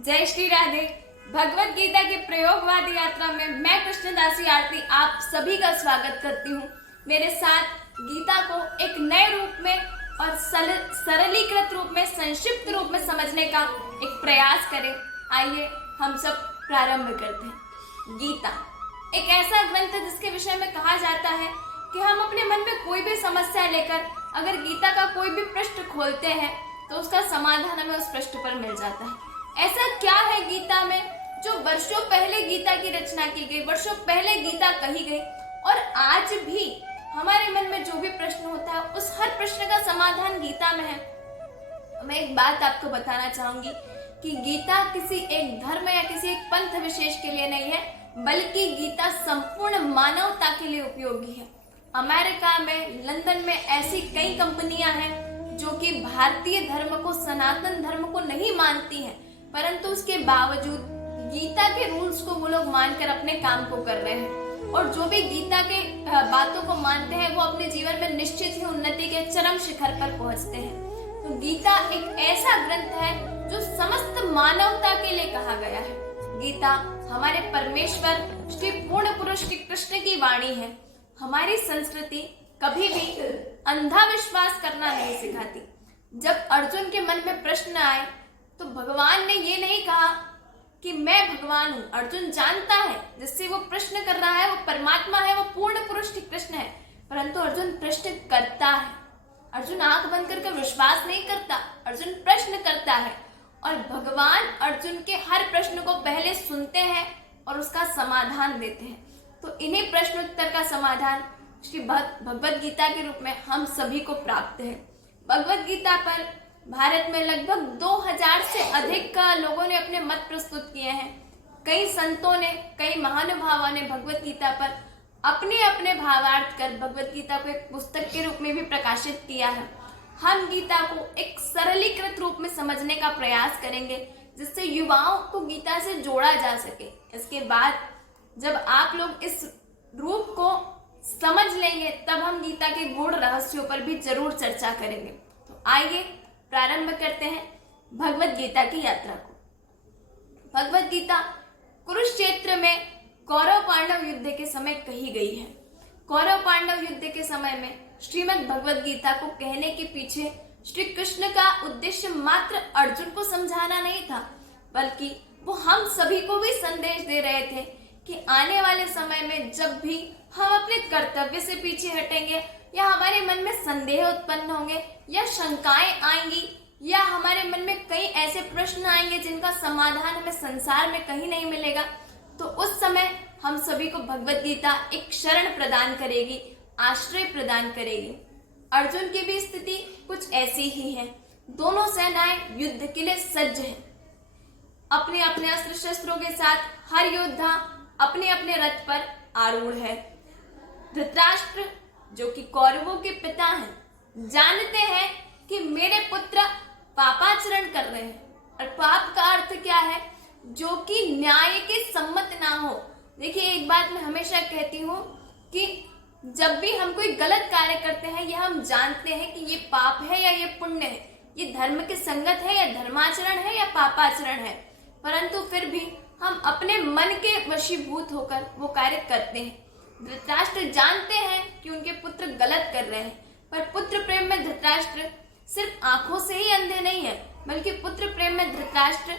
जय श्री राधे। भगवत गीता की प्रयोगवाद यात्रा में मैं कृष्णदासी आरती आप सभी का स्वागत करती हूँ। मेरे साथ गीता को एक नए रूप में और सरलीकृत रूप में, संक्षिप्त रूप में समझने का एक प्रयास करें। आइए हम सब प्रारंभ करते हैं। गीता एक ऐसा ग्रंथ है जिसके विषय में कहा जाता है कि हम अपने मन में कोई भी समस्या लेकर अगर गीता का कोई भी पृष्ठ खोलते हैं तो उसका समाधान हमें उस पृष्ठ पर मिल जाता है। ऐसा क्या है गीता में जो वर्षों पहले गीता की रचना की गई, वर्षों पहले गीता कही गई और आज भी हमारे मन में जो भी प्रश्न होता है उस हर प्रश्न का समाधान गीता में है। मैं एक बात आपको बताना चाहूंगी कि गीता किसी एक धर्म या किसी एक पंथ विशेष के लिए नहीं है, बल्कि गीता संपूर्ण मानवता के लिए उपयोगी है। अमेरिका में, लंदन में ऐसी कई कंपनियां हैं जो कि भारतीय धर्म को, सनातन धर्म को नहीं मानती हैं, परंतु उसके बावजूद गीता के रूल्स को वो लोग मानकर अपने काम को कर रहे हैं और जो भी गीता के बातों को मानते हैं वो अपने जीवन में निश्चित ही उन्नति के चरम शिखर पर पहुंचते हैं। तो गीता एक ऐसा ग्रंथ है जो समस्त मानवता के लिए कहा गया है। गीता हमारे परमेश्वर श्री पूर्ण पुरुष श्री कृष्ण की वाणी है। हमारी संस्कृति कभी भी अंधा विश्वास करना नहीं सिखाती। जब अर्जुन के मन में प्रश्न आए तो भगवान ने ये नहीं कहा कि मैं भगवान हूं। अर्जुन जानता है जिससे वो प्रश्न कर रहा है वो परमात्मा है, वो पूर्ण पुरुष श्री कृष्ण है, परंतु अर्जुन प्रश्न करता है। अर्जुन आंख बंद करके विश्वास नहीं करता, अर्जुन प्रश्न करता है और भगवान अर्जुन के हर प्रश्न को पहले सुनते हैं और उसका समाधान देते हैं। तो इन्हीं प्रश्नोत्तर का समाधान श्री भगवत गीता के रूप में हम सभी को प्राप्त है। भगवत गीता पर भारत में लगभग 2000 से अधिक लोगों ने अपने मत प्रस्तुत किए हैं। कई संतों ने, कई महानुभावों ने भगवत गीता पर अपने अपने भावार्थ कर भगवत गीता को एक पुस्तक के रूप में भी प्रकाशित किया है। हम गीता को एक सरलीकृत रूप में समझने का प्रयास करेंगे जिससे युवाओं को गीता से जोड़ा जा सके। इसके बाद जब आप लोग इस रूप को समझ लेंगे तब हम गीता के गूढ़ रहस्यों पर भी जरूर चर्चा करेंगे। तो आइए प्रारंभ करते हैं भगवत गीता की यात्रा को। भगवत गीता कुरुक्षेत्र में कौरव पांडव युद्ध के समय कही गई है। कौरव पांडव युद्ध के समय में श्रीमद् भगवत गीता को कहने के पीछे श्री कृष्ण का उद्देश्य मात्र अर्जुन को समझाना नहीं था, बल्कि वो हम सभी को भी संदेश दे रहे थे कि आने वाले समय में जब भी हम अपने कर्तव्य से पीछे हटेंगे या हमारे मन में संदेह उत्पन्न होंगे या शंकाएं आएंगी या हमारे मन में कई ऐसे प्रश्न आएंगे जिनका समाधान हमें संसार में कहीं नहीं मिलेगा, तो उस समय हम सभी को भगवत गीता एक शरण प्रदान करेगी, आश्रय प्रदान करेगी। अर्जुन की भी स्थिति कुछ ऐसी ही है। दोनों सेनाएं युद्ध के लिए सज्ज हैं। अपने अपने अस्त्र शस्त्रों के साथ हर योद्धा अपने अपने रथ पर आरूढ़ है। धृतराष्ट्र जो कि कौरवों के पिता हैं, जानते हैं कि मेरे पुत्र पापाचरण कर रहे हैं। और पाप का अर्थ क्या है? जो कि न्याय के सम्मत ना हो। देखिए, एक बात मैं हमेशा कहती हूँ कि जब भी हम कोई गलत कार्य करते हैं या हम जानते हैं कि ये पाप है या ये पुण्य है, ये धर्म के संगत है या धर्माचरण है या पापाचरण है, परंतु फिर भी हम अपने मन के वशीभूत होकर वो कार्य करते हैं। धृतराष्ट्र जानते हैं कि उनके पुत्र गलत कर रहे हैं, पर पुत्र प्रेम में धृतराष्ट्र सिर्फ आंखों से ही अंधे नहीं है, बल्कि पुत्र प्रेम में धृतराष्ट्र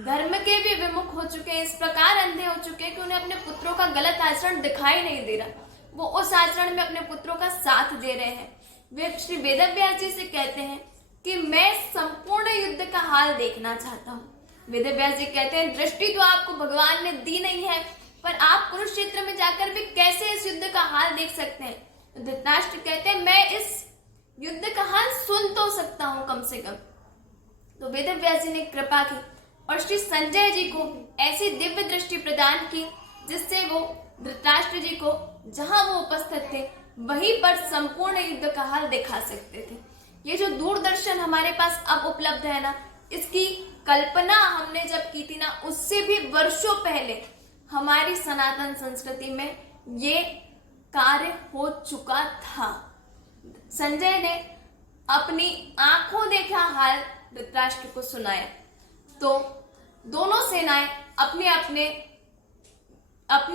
धर्म के भी विमुख हो चुके हैं। इस प्रकार अंधे हो चुके हैं कि उन्हें अपने पुत्रों का गलत आचरण दिखाई नहीं दे रहा। वो उस आचरण में अपने पुत्रों का साथ दे रहे हैं। वे श्री वेदव्यास जी से कहते हैं कि मैं संपूर्ण युद्ध का हाल देखना चाहता हूँ। वेदव्यास जी कहते हैं, दृष्टि तो आपको भगवान ने दी नहीं है, पर आप कुरुक्षेत्र में जाकर भी कैसे इस युद्ध का हाल देख सकते हैं? तो धृतराष्ट्र कहते हैं, मैं इस युद्ध का हाल सुन तो सकता हूं कम से कम। तो वेदव्यास जी ने कृपा की और श्री संजय जी को ऐसी दिव्य दृष्टि प्रदान की जिससे वो धृतराष्ट्र जी को जहां वो उपस्थित थे वहीं पर संपूर्ण युद्ध का हाल दिखा सकते थे। ये जो दूरदर्शन हमारे पास अब उपलब्ध है ना, इसकी कल्पना हमने जब की थी ना, उससे भी वर्षों पहले हमारी सनातन संस्कृति में ये कार्य हो चुका था। संजय ने अपनी आंखों देखा हाल धृतराष्ट्र को सुनाया। तो दोनों सेनाएं अपने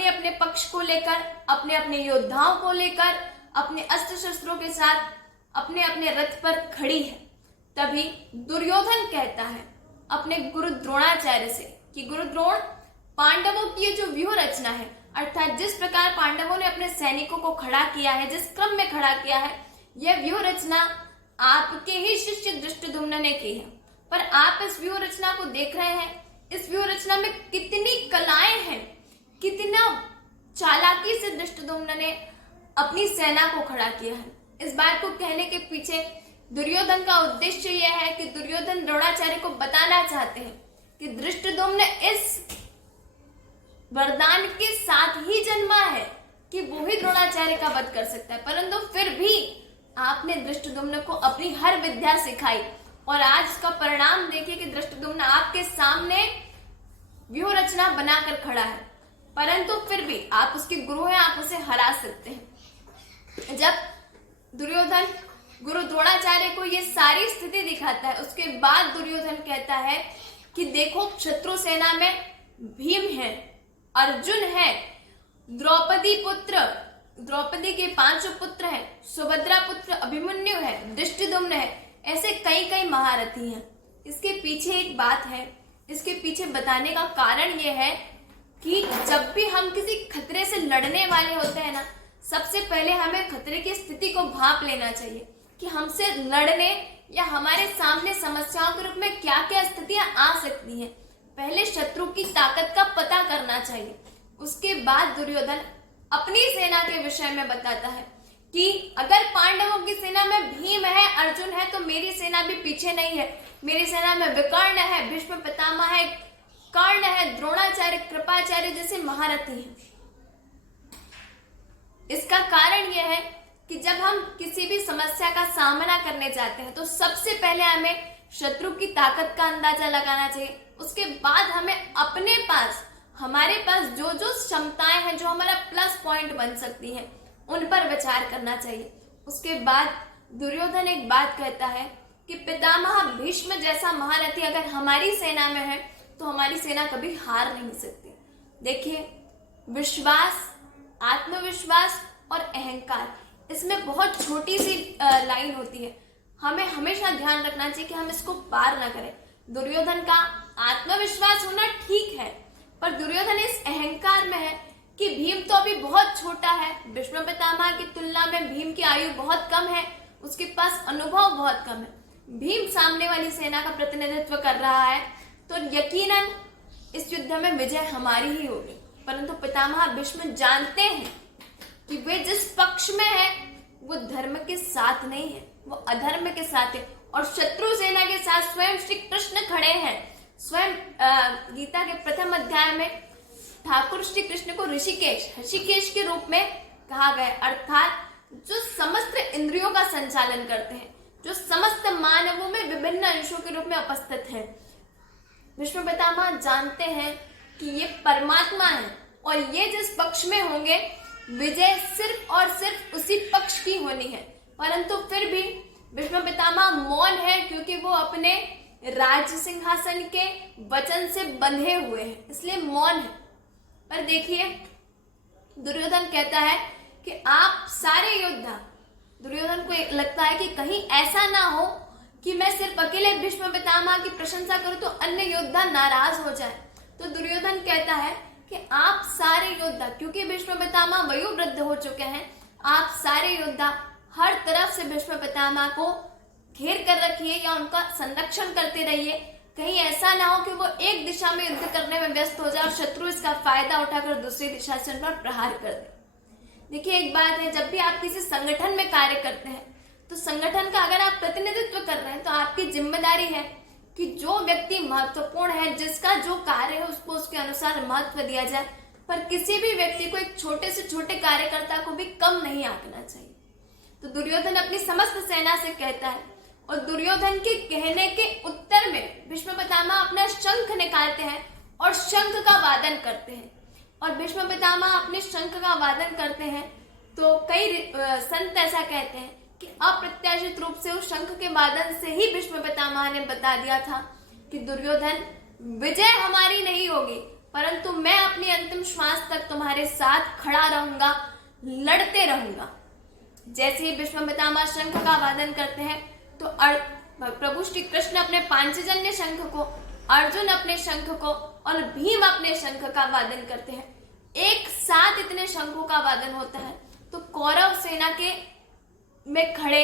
अपने पक्ष को लेकर, अपने अपने योद्धाओं को लेकर, अपने अस्त्र शस्त्रों के साथ अपने अपने रथ पर खड़ी है। तभी दुर्योधन कहता है अपने गुरु द्रोणाचार्य से कि गुरु द्रोण, पांडवों की ये जो व्यूह रचना है, अर्थात जिस प्रकार पांडवों ने अपने सैनिकों को खड़ा किया है, जिस क्रम में खड़ा किया है, यह व्यूह रचना आपके ही शिष्य धृष्टद्युम्न ने की है। पर आप इस व्यूह रचना को देख रहे हैं, इस व्यूह रचना में कितनी कलाएं हैं, कितना चालाकी से धृष्टद्युम्न ने अपनी सेना को खड़ा किया है। इस बात को कहने के पीछे दुर्योधन का उद्देश्य यह है कि दुर्योधन द्रोणाचार्य को बताना चाहते हैं कि धृष्टद्युम्न इस वरदान के साथ ही जन्मा है कि वो ही द्रोणाचार्य का वध कर सकता है, परंतु फिर भी आपने धृष्टद्युम्न को अपनी हर विद्या सिखाई और आज का परिणाम देखिए कि धृष्टद्युम्न आपके सामने व्यूह रचना बनाकर खड़ा है, परंतु फिर भी आप उसके गुरु हैं, आप उसे हरा सकते हैं। जब दुर्योधन गुरु द्रोणाचार्य को ये सारी स्थिति दिखाता है, उसके बाद दुर्योधन कहता है कि देखो, शत्रु सेना में भीम है, अर्जुन है, द्रौपदी के 5 पुत्र हैं, सुभद्रा पुत्र अभिमन्यु है, धृष्टद्युम्न है, ऐसे कई कई महारथी हैं। इसके पीछे एक बात है, इसके पीछे बताने का कारण यह है कि जब भी हम किसी खतरे से लड़ने वाले होते हैं ना, सबसे पहले हमें खतरे की स्थिति को भांप लेना चाहिए कि हमसे लड़ने या हमारे सामने समस्याओं के रूप में क्या क्या स्थितियां आ सकती हैं। पहले शत्रु की ताकत का पता करना चाहिए। उसके बाद दुर्योधन अपनी सेना के विषय में बताता है कि अगर पांडवों की सेना में भीम है, अर्जुन है, तो मेरी सेना भी पीछे नहीं है। मेरी सेना में विकर्ण है, भीष्म पितामह है, कर्ण है, द्रोणाचार्य, कृपाचार्य जैसे महारथी हैं। इसका कारण यह है कि जब हम किसी भी समस्या का सामना करने जाते हैं तो सबसे पहले हमें शत्रु की ताकत का अंदाजा लगाना चाहिए। उसके बाद हमें अपने पास, हमारे पास जो जो क्षमताएं हैं, जो हमारा प्लस पॉइंट बन सकती हैं, उन पर विचार करना चाहिए। उसके बाद दुर्योधन एक बात कहता है कि पितामह भीष्म जैसा महारथी अगर हमारी सेना में है तो हमारी सेना कभी हार नहीं सकती। देखिए, विश्वास, आत्मविश्वास और अहंकार, इसमें बहुत छोटी सी लाइन होती है। हमें हमेशा ध्यान रखना चाहिए कि हम इसको पार ना करें। दुर्योधन का आत्मविश्वास होना ठीक है, पर दुर्योधन इस अहंकार में है कि भीम तो अभी बहुत छोटा है, भीष्म पितामह की तुलना में भीम की आयु बहुत कम है, उसके पास अनुभव बहुत कम है। भीम सामने वाली सेना का प्रतिनिधित्व कर रहा है तो यकीनन इस युद्ध में विजय हमारी ही होगी। परंतु पितामह भीष्म जानते हैं कि वे जिस पक्ष में है वो धर्म के साथ नहीं है, वो अधर्म के साथ है, और शत्रु सेना के साथ स्वयं श्री कृष्ण खड़े हैं। स्वयं गीता के प्रथम अध्याय में ठाकुर श्री कृष्ण को ऋषिकेश के रूप में कहा गया, अर्थात जो समस्त इंद्रियों का संचालन करते हैं, जो समस्त मानवों में विभिन्न अंशों के रूप में उपस्थित है। भीष्म पितामह जानते हैं कि ये परमात्मा है और ये जिस पक्ष में होंगे विजय सिर्फ और सिर्फ उसी पक्ष की होनी है। परंतु फिर भी भीष्म पितामह मौन है, क्योंकि वो अपने राज सिंहासन के वचन से बंधे हुए हैं, इसलिए मौन है। पर देखिए, दुर्योधन कहता है कि आप सारे योद्धा, दुर्योधन को लगता है कि कहीं ऐसा ना हो कि मैं सिर्फ अकेले भीष्म पितामह की प्रशंसा करूं तो अन्य योद्धा नाराज हो जाए। तो दुर्योधन कहता है कि आप सारे योद्धा, क्योंकि भीष्म पितामह वयोवृद्ध हो चुके हैं, आप सारे योद्धा हर तरफ से भीष्म पितामह को घेर कर रखिए या उनका संरक्षण करते रहिए। कहीं ऐसा ना हो कि वो एक दिशा में युद्ध करने में व्यस्त हो जाए और शत्रु इसका फायदा उठाकर दूसरी दिशा से उन पर प्रहार कर दे। देखिए, एक बात है, जब भी आप किसी संगठन में कार्य करते हैं तो संगठन का अगर आप प्रतिनिधित्व कर रहे हैं तो आपकी जिम्मेदारी है कि जो व्यक्ति महत्वपूर्ण है, जिसका जो कार्य है, उसको उसके अनुसार महत्व दिया जाए। पर किसी भी व्यक्ति को, एक छोटे से छोटे कार्यकर्ता को भी कम नहीं आंकना चाहिए। तो दुर्योधन अपनी समस्त सेना से कहता है, और दुर्योधन के कहने के उत्तर में भीष्म पितामह अपना शंख निकालते हैं और शंख का वादन करते हैं। और भीष्म पितामह अपने शंख का वादन करते हैं तो कई संत ऐसा कहते हैं कि अप्रत्याशित रूप से उस शंख के वादन से ही भीष्म पितामह ने बता दिया था कि दुर्योधन विजय हमारी नहीं होगी, परंतु मैं अपनी अंतिम श्वास तक तुम्हारे साथ खड़ा रहूंगा, लड़ते रहूंगा। जैसे ही भीष्म पितामह शंख का वादन करते हैं तो प्रभु श्री कृष्ण अपने पांचजन्य शंख को, अर्जुन अपने शंख को और भीम अपने शंख का वादन करते हैं। एक साथ इतने शंखों का वादन होता है तो कौरव सेना के में खड़े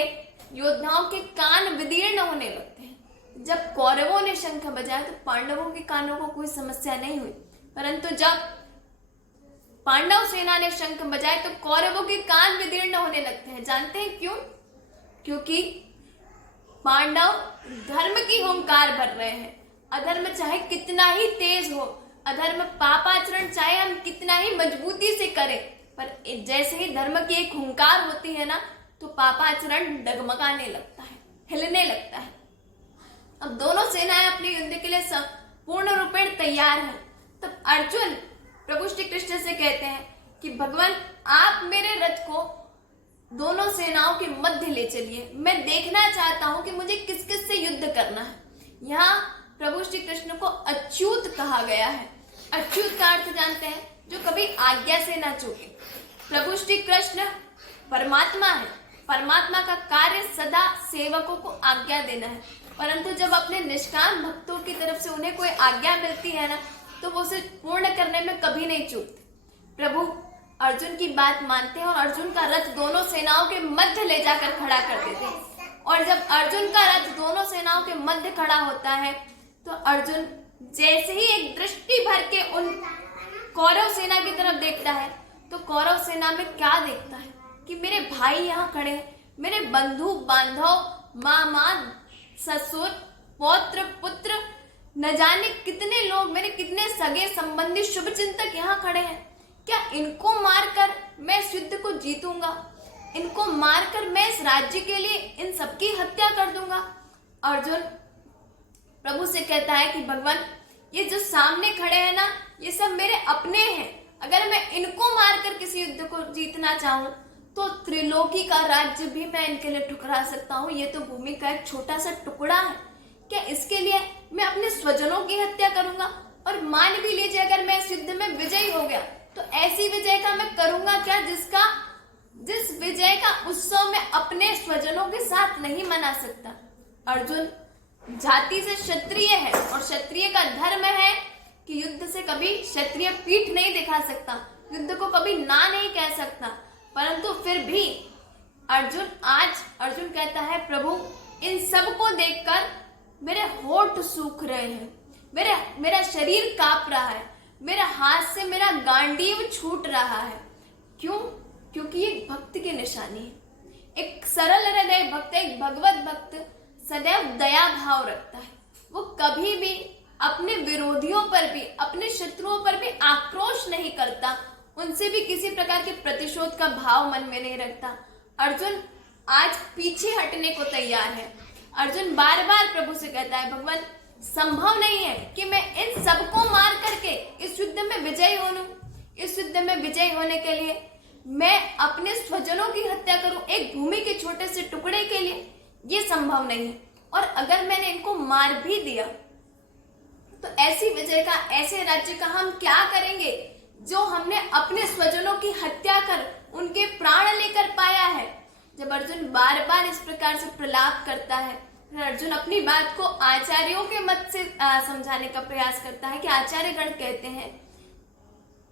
योद्धाओं के कान विदीर्ण होने लगते हैं। जब कौरवों ने शंख बजाया तो पांडवों के कानों को कोई समस्या नहीं हुई, परंतु जब पांडव सेना ने शंख बजाए तो कौरवों के कान विदीर्ण होने लगते हैं। जानते हैं क्यों? क्योंकि पांडव धर्म की हुंकार भर रहे हैं। अधर्म चाहे कितना ही तेज हो, अधर्म पापाचरण चाहे हम कितना ही मजबूती से करें, पर जैसे ही धर्म की एक हुंकार होती है ना तो पापाचरण डगमगाने लगता है, हिलने लगता है। अब दोनों सेनाएं अपने युद्ध के लिए पूर्ण रूपेण तैयार हैं। तब अर्जुन प्रभु श्री कृष्ण से कहते हैं कि भगवान आप मेरे रथ को दोनों सेनाओं के मध्य ले चलिए, मैं देखना चाहता हूं कि मुझे किस किस से युद्ध करना है। यहाँ प्रभु श्री कृष्ण को अच्युत कहा गया है। अच्युत का अर्थ जानते हैं? जो कभी आज्ञा से ना चूके। प्रभु श्री कृष्ण परमात्मा है, परमात्मा का कार्य सदा सेवकों को आज्ञा देना है, परंतु जब अपने निष्काम भक्तों की तरफ से उन्हें कोई आज्ञा मिलती है ना तो वो उसे पूर्ण करने में कभी नहीं चूकते। प्रभु अर्जुन की बात मानते हैं और अर्जुन का रथ दोनों सेनाओं के मध्य ले जाकर खड़ा कर देते हैं। और जब अर्जुन का रथ दोनों सेनाओं के मध्य खड़ा होता है तो अर्जुन जैसे ही एक दृष्टि भर के उन कौरव सेना की तरफ देखता है तो कौरव सेना में क्या देखता है कि मेरे भाई यहाँ खड़े हैं, मेरे बंधु बांधव, मामा, ससुर, पौत्र, पुत्र, न जाने कितने लोग, मेरे कितने सगे संबंधी शुभचिंतक यहाँ खड़े हैं। क्या इनको मारकर मैं इस युद्ध को जीतूंगा? इनको मारकर मैं इस राज्य के लिए इन सबकी हत्या कर दूंगा? अर्जुन प्रभु से कहता है कि भगवान ये जो सामने खड़े हैं ना ये सब मेरे अपने हैं, अगर मैं इनको मारकर किसी युद्ध को जीतना चाहूं तो त्रिलोकी का राज्य भी मैं इनके लिए ठुकरा सकता हूँ। ये तो भूमि का एक छोटा सा टुकड़ा है, क्या इसके लिए मैं अपने स्वजनों की हत्या करूंगा? और मान भी लीजिए अगर मैं इस युद्ध में विजयी हो गया तो ऐसी विजय का मैं करूंगा क्या जिस विजय का उत्सव मैं अपने स्वजनों के साथ नहीं मना सकता। अर्जुन जाति से क्षत्रिय है और क्षत्रिय का धर्म है कि युद्ध से कभी क्षत्रिय पीठ नहीं दिखा सकता, युद्ध को कभी ना नहीं कह सकता, परंतु फिर भी अर्जुन कहता है प्रभु इन सब को देखकर मेरे होठ सूख रहे हैं, मेरा शरीर कांप रहा है, मेरे हाथ से मेरा गांडीव छूट रहा है। क्यों? क्योंकि ये भक्त की निशानी है। एक सरल हृदय भक्त, एक भगवत भक्त सदैव दया भाव रखता है। वो कभी भी अपने विरोधियों पर भी, अपने शत्रुओं पर भी आक्रोश नहीं करता, उनसे भी किसी प्रकार के प्रतिशोध का भाव मन में नहीं रखता। अर्जुन आज पीछे हटने को तैयार है। अर्जुन बार बार प्रभु से कहता है भगवान संभव नहीं है कि मैं इन सबको मार करके इस युद्ध में विजयी हो लूं। इस युद्ध में विजयी होने के लिए मैं अपने स्वजनों की हत्या करूं एक भूमि के छोटे से टुकड़े के लिए, ये संभव नहीं है। और अगर मैंने इनको मार भी दिया तो ऐसी विजय का, ऐसे राज्य का हम क्या करेंगे जो हमने अपने स्वजनों की हत्या कर उनके प्राण लेकर पाया है। जब अर्जुन बार बार इस प्रकार से प्रलाप करता है, अर्जुन अपनी बात को आचार्यों के मत से समझाने का प्रयास करता है कि आचार्यगण कहते हैं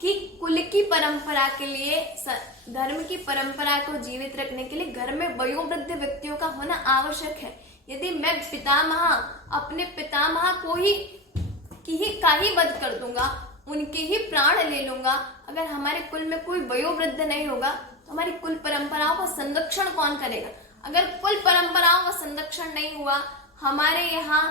कि कुल की परंपरा के लिए, धर्म की परंपरा को जीवित रखने के लिए घर में वयोवृद्ध व्यक्तियों का होना आवश्यक है। यदि मैं पितामह, अपने पितामह को का ही वध कर दूंगा, उनके ही प्राण ले लूंगा, अगर हमारे कुल में कोई वयोवृद्ध नहीं होगा तो हमारी कुल परंपराओं का संरक्षण कौन करेगा? अगर कुल परंपराओं का संरक्षण नहीं हुआ, हमारे यहाँ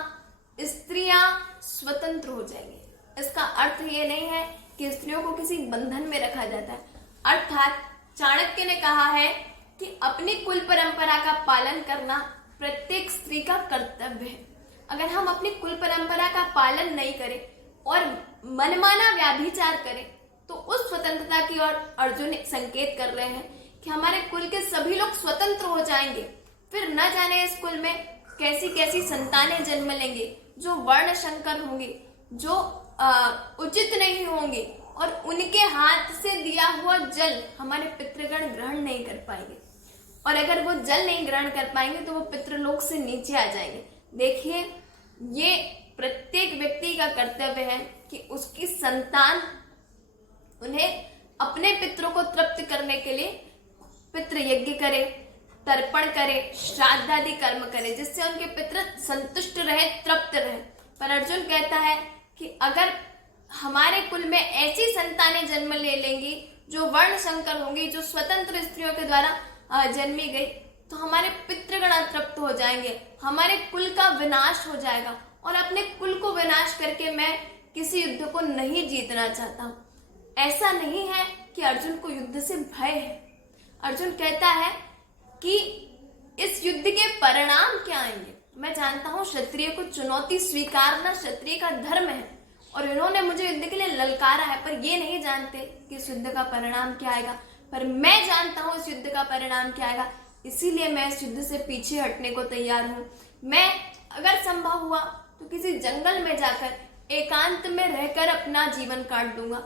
स्त्रियां स्वतंत्र हो जाएंगी। इसका अर्थ ये नहीं है कि स्त्रियों को किसी बंधन में रखा जाता है, अर्थात चाणक्य ने कहा है कि अपनी कुल परंपरा का पालन करना प्रत्येक स्त्री का कर्तव्य है। अगर हम अपनी कुल परंपरा का पालन नहीं करें और मनमाना व्याभिचार करें तो उस स्वतंत्रता की ओर अर्जुन संकेत कर रहे हैं कि हमारे कुल के सभी लोग स्वतंत्र हो जाएंगे। फिर न जाने इस कुल में कैसी कैसी संतानें जन्म लेंगे जो वर्ण शंकर होंगे, जो उचित नहीं होंगे और उनके हाथ से दिया हुआ जल हमारे पितृगण ग्रहण नहीं कर पाएंगे, और अगर वो जल नहीं ग्रहण कर पाएंगे तो वो पितृलोक से नीचे आ जाएंगे। देखिए, ये प्रत्येक व्यक्ति का कर्तव्य है कि उसकी संतान उन्हें अपने पितरों को तृप्त करने के लिए पितृ यज्ञ करे, तर्पण करे, श्राद्ध आदि कर्म करे, जिससे उनके पितृ संतुष्ट रहे, तृप्त रहे। पर अर्जुन कहता है कि अगर हमारे कुल में ऐसी संतानें जन्म ले लेंगी जो वर्ण संकर होंगी, जो स्वतंत्र स्त्रियों के द्वारा जन्मी गई, तो हमारे पितृगण अतृप्त हो जाएंगे, हमारे कुल का विनाश हो जाएगा। और अपने कुल को विनाश करके मैं किसी युद्ध को नहीं जीतना चाहता हूं। ऐसा नहीं है कि अर्जुन को युद्ध से भय है। अर्जुन कहता है कि इस युद्ध के परिणाम क्या आएंगे। मैं जानता हूं क्षत्रिय को चुनौती स्वीकारना क्षत्रिय का धर्म है, और इन्होंने मुझे युद्ध के लिए ललकारा है, पर ये नहीं जानते कि इस युद्ध का परिणाम क्या आएगा। पर मैं जानता हूं इस युद्ध का परिणाम क्या आएगा, इसीलिए मैं इस युद्ध से पीछे हटने को तैयार हूं। मैं अगर संभव हुआ तो किसी जंगल में जाकर एकांत में रहकर अपना जीवन काट दूंगा,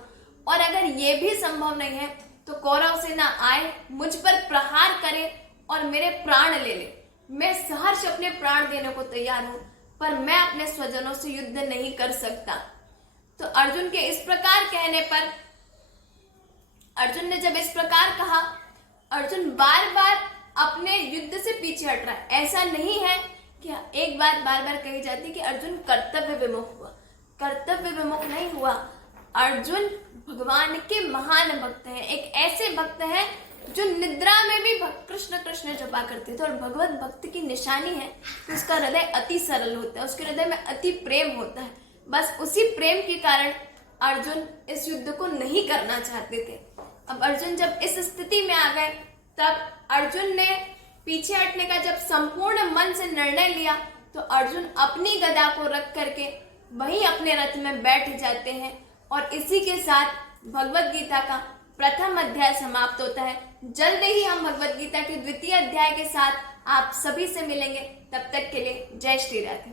और अगर ये भी संभव नहीं है तो कौरव सेना आए, मुझ पर प्रहार करे और मेरे प्राण ले ले, मैं सहर्ष अपने प्राण देने को तैयार हूं, पर मैं अपने स्वजनों से युद्ध नहीं कर सकता। तो अर्जुन के इस प्रकार कहने पर, अर्जुन ने जब इस प्रकार कहा, अर्जुन बार बार अपने युद्ध से पीछे हट रहा है। ऐसा नहीं है कि एक बात बार बार कही जाती कि अर्जुन कर्तव्य विमुख हुआ। कर्तव्य विमुख नहीं हुआ। अर्जुन भगवान के महान भक्त हैं, एक ऐसे भक्त हैं जो निद्रा में भी कृष्ण कृष्ण जपा करते थे। और भगवत भक्त की निशानी है कि उसका हृदय अति सरल होता है, उसके हृदय में अति प्रेम होता है। बस उसी प्रेम के कारण अर्जुन इस युद्ध को नहीं करना चाहते थे। अब अर्जुन जब इस स्थिति में आ गए, तब अर्जुन ने पीछे हटने का जब संपूर्ण मन से निर्णय लिया, तो अर्जुन अपनी गदा को रख करके वहीं अपने रथ में बैठ जाते हैं। और इसी के साथ भगवत गीता का प्रथम अध्याय समाप्त होता है। जल्द ही हम भगवत गीता के द्वितीय अध्याय के साथ आप सभी से मिलेंगे। तब तक के लिए जय श्री राधे।